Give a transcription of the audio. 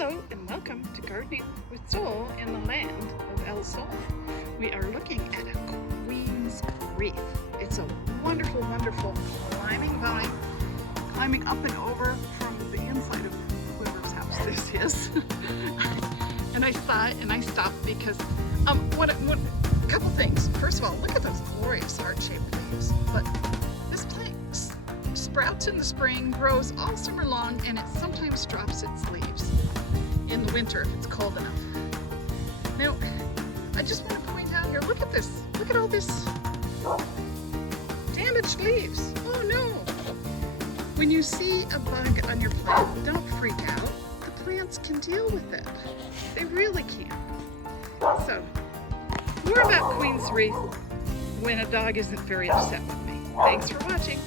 Hello and welcome to Gardening with Soule in the land of El Sol. We are looking at a queen's wreath. It's a wonderful, wonderful climbing vine, climbing up and over from the inside of whoever's house this is. And I saw it and I stopped because, a couple things. First of all, look at those glorious heart-shaped leaves. But this plant sprouts in the spring, grows all summer long, and it sometimes drops its leaves in the winter if it's cold enough. Now, I just want to point out here, look at this. Look at all this damaged leaves. Oh no! When you see a bug on your plant, don't freak out. The plants can deal with it. They really can. So, more about Queen's Wreath when a dog isn't very upset with me. Thanks for watching.